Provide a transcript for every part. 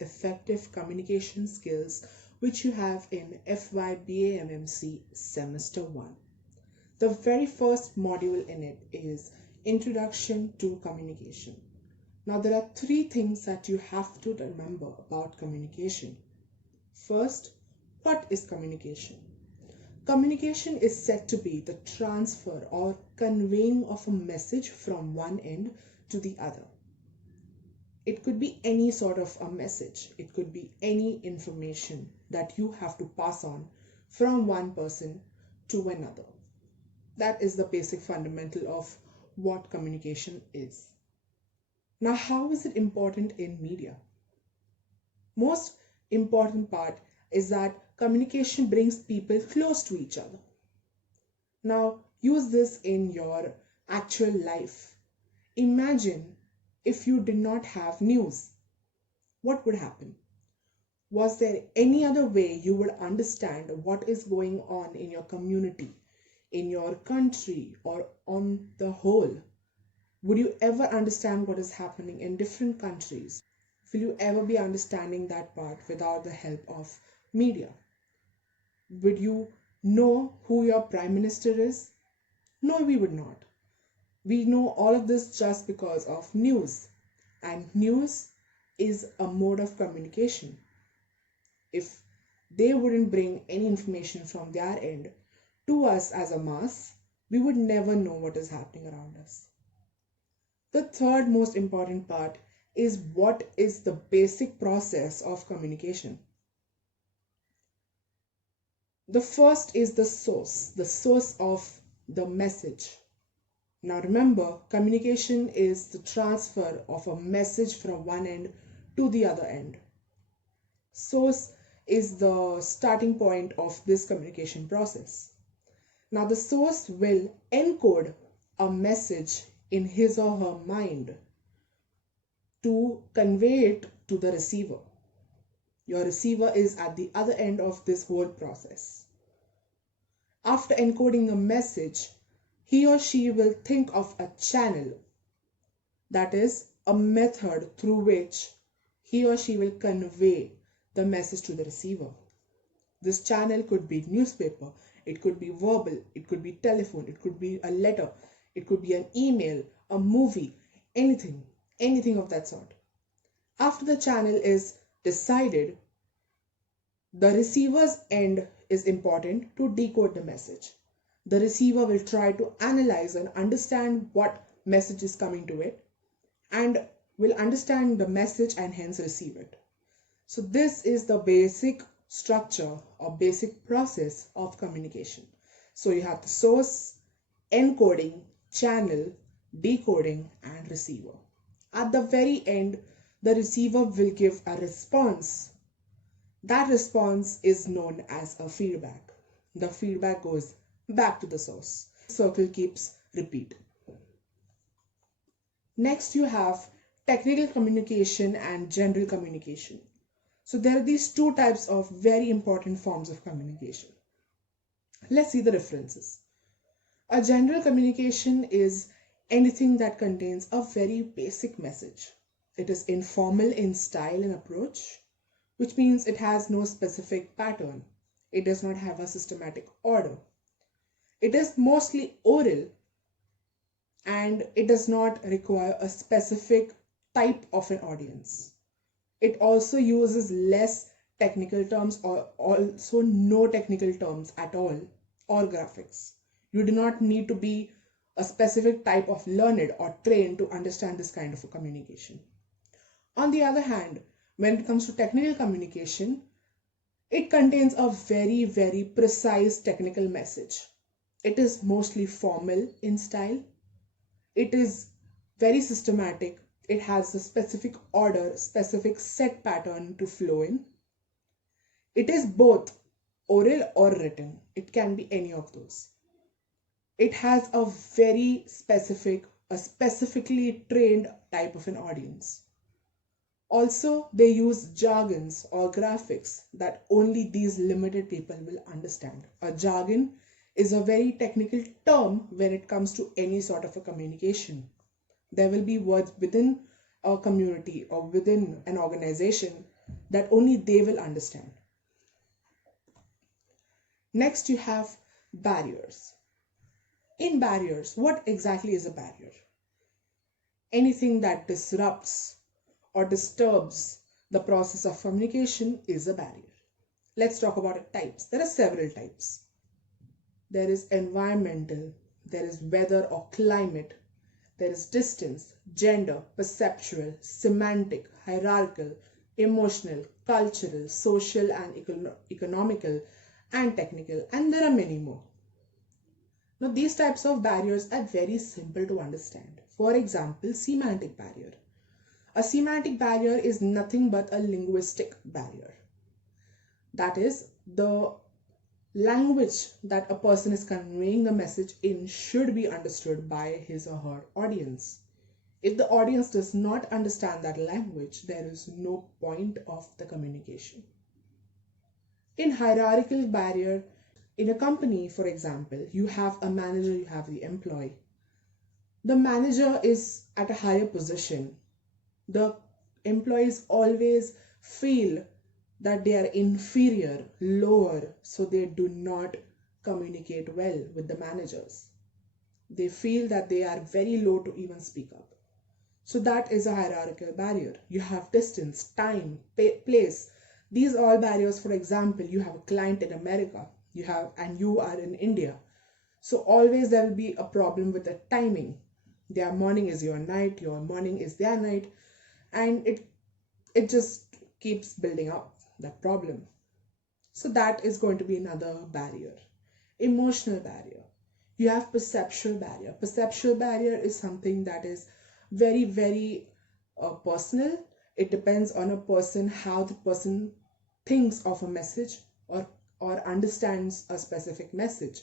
effective communication skills which you have in FY BAMMC Semester 1. The very first module in it is Introduction to Communication. Now there are three things that you have to remember about communication. First, what is communication? Communication is said to be the transfer or conveying of a message from one end to the other. It could be any sort of a message. It could be any information that you have to pass on from one person to another. That is the basic fundamental of what communication is. Now, how is it important in media? Most important part is that communication brings people close to each other. Now, use this in your actual life. Imagine if you did not have news. What would happen? Was there any other way you would understand what is going on in your community, in your country, or on the whole? Would you ever understand what is happening in different countries? Will you ever be understanding that part without the help of media? Would you know who your Prime Minister is? No, we would not. We know all of this just because of news. And news is a mode of communication. If they wouldn't bring any information from their end to us as a mass, we would never know what is happening around us. The third most important part is what is the basic process of communication. The first is the source of the message. Now remember, communication is the transfer of a message from one end to the other end. Source is the starting point of this communication process. Now the source will encode a message in his or her mind to convey it to the receiver. Your receiver is at the other end of this whole process. After encoding a message, he or she will think of a channel, that is, a method through which he or she will convey the message to the receiver. This channel could be newspaper, it could be verbal, it could be telephone, it could be a letter, it could be an email, a movie, anything of that sort. After the channel is decided, the receiver's end is important to decode the message. The receiver will try to analyze and understand what message is coming to it and will understand the message and hence receive it. So this is the basic structure or basic process of communication. So you have the source, encoding, channel, decoding, and receiver. At the very end, the receiver will give a response. That response is known as a feedback. The feedback goes back to the source. The circle keeps repeating. Next, you have technical communication and general communication. So there are these two types of very important forms of communication. Let's see the differences. A general communication is anything that contains a very basic message. It is informal in style and approach, which means it has no specific pattern. It does not have a systematic order. It is mostly oral and it does not require a specific type of an audience. It also uses less technical terms or also no technical terms at all or graphics. You do not need to be a specific type of learned or trained to understand this kind of a communication. On the other hand, when it comes to technical communication, it contains a very, very precise technical message. It is mostly formal in style. It is very systematic. It has a specific order, specific set pattern to flow in. It is both oral or written. It can be any of those. It has a very specific, a specifically trained type of an audience. Also, they use jargons or graphics that only these limited people will understand. A jargon is a very technical term when it comes to any sort of a communication. There will be words within a community or within an organization that only they will understand. Next, you have barriers. In barriers, what exactly is a barrier? Anything that disrupts or disturbs the process of communication is a barrier. Let's talk about the types. There are several types. There is environmental, there is weather or climate, there is distance, gender, perceptual, semantic, hierarchical, emotional, cultural, social and economical and technical, and there are many more. Now, these types of barriers are very simple to understand. For example, semantic barrier. A semantic barrier is nothing but a linguistic barrier. That is, the language that a person is conveying the message in should be understood by his or her audience. If the audience does not understand that language, there is no point of the communication. In hierarchical barrier, in a company, for example, you have a manager, you have the employee. The manager is at a higher position. The employees always feel that they are inferior, lower, so they do not communicate well with the managers. They feel that they are very low to even speak up. So that is a hierarchical barrier. You have distance, time, place. These are all barriers. For example, you have a client in America, and you are in India. So always there will be a problem with the timing. Their morning is your night, your morning is their night, and it just keeps building up that problem. So that is going to be another barrier. Emotional barrier. You have perceptual barrier. Perceptual barrier is something that is very, very personal. It depends on a person, how the person thinks of a message or understands a specific message.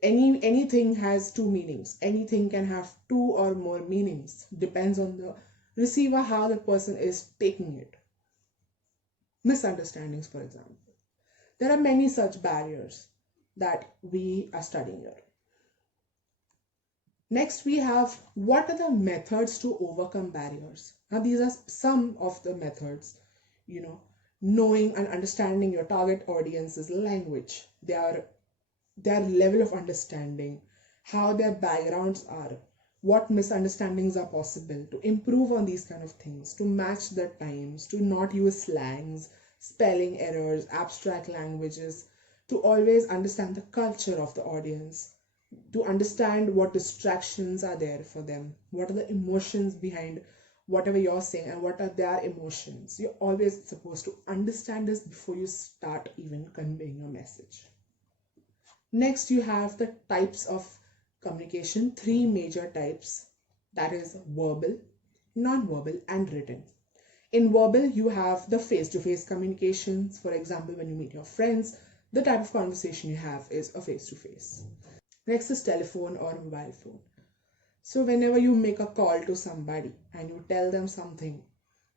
Anything has two meanings. Anything can have two or more meanings. Depends on the receiver, how the person is taking it. Misunderstandings, for example. There are many such barriers that we are studying here. Next, we have what are the methods to overcome barriers. Now, these are some of the methods, knowing and understanding your target audience's language, their level of understanding, how their backgrounds are, what misunderstandings are possible, to improve on these kind of things, to match the times, to not use slangs, spelling errors, abstract languages, to always understand the culture of the audience, to understand what distractions are there for them, what are the emotions behind whatever you're saying and what are their emotions. You're always supposed to understand this before you start even conveying a message. Next, you have the types of communication, three major types, that is verbal, non-verbal and written. In verbal, you have the face-to-face communications. For example, when you meet your friends, the type of conversation you have is a face-to-face. Next is telephone or mobile phone. So whenever you make a call to somebody and you tell them something,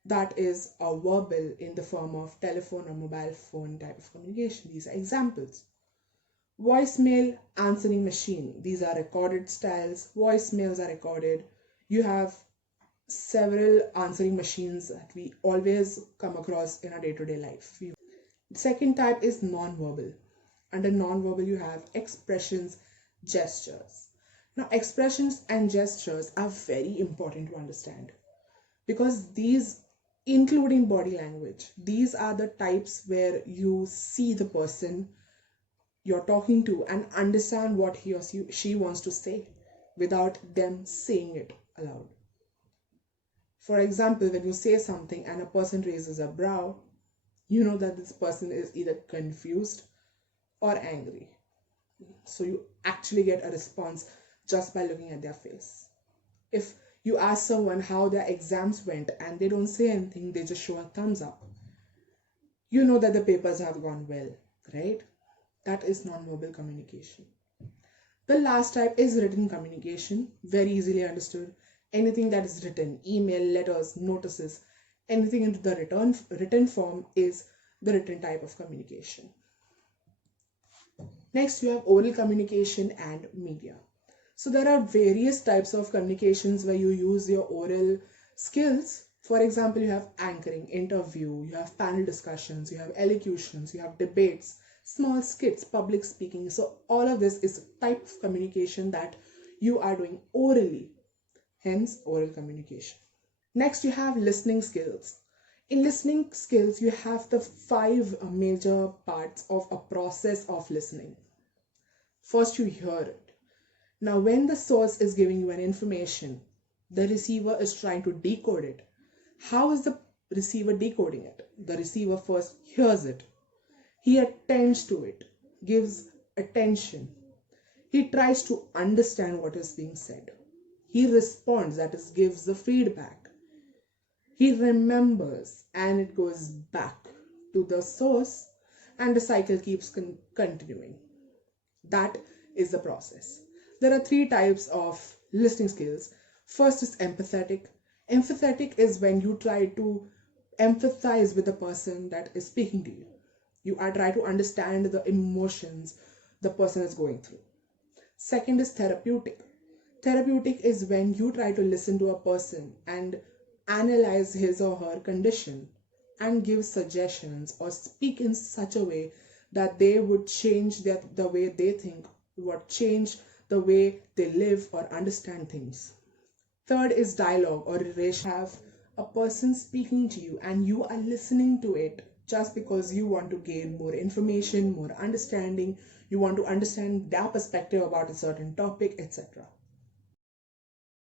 that is a verbal in the form of telephone or mobile phone type of communication. These are examples. Voicemail, answering machine. These are recorded styles. Voicemails are recorded. You have several answering machines that we always come across in our day-to-day life. The second type is non-verbal. Under non-verbal, you have expressions, gestures. Now, expressions and gestures are very important to understand because these, including body language, these are the types where you see the person you're talking to and understand what he or she wants to say without them saying it aloud. For example, when you say something and a person raises a brow, you know that this person is either confused or angry. So you actually get a response just by looking at their face. If you ask someone how their exams went and they don't say anything, they just show a thumbs up, you know that the papers have gone well, right? That is non-verbal communication. The last type is written communication, very easily understood. Anything that is written, email, letters, notices, anything into the written form is the written type of communication. Next, you have oral communication and media. So there are various types of communications where you use your oral skills For example, you have anchoring, interview, you have panel discussions, you have elocutions, you have debates, small skits, public speaking. So all of this is a type of communication that you are doing orally, hence oral communication. Next, you have listening skills. In listening skills, you have the five major parts of a process of listening. First, you hear it. Now, when the source is giving you an information, the receiver is trying to decode it. How is the receiver decoding it? The receiver first hears it. He attends to it, gives attention. He tries to understand what is being said. He responds, that is, gives the feedback. He remembers, and it goes back to the source, and the cycle keeps continuing. That is the process. There are three types of listening skills. First is empathetic. Empathetic is when you try to empathize with the person that is speaking to you. You are trying to understand the emotions the person is going through. Second is therapeutic. Therapeutic is when you try to listen to a person and analyze his or her condition and give suggestions or speak in such a way that they would change the way they think, would change the way they live or understand things. Third is dialogue or relation. Have a person speaking to you and you are listening to it just because you want to gain more information, more understanding, you want to understand their perspective about a certain topic, etc.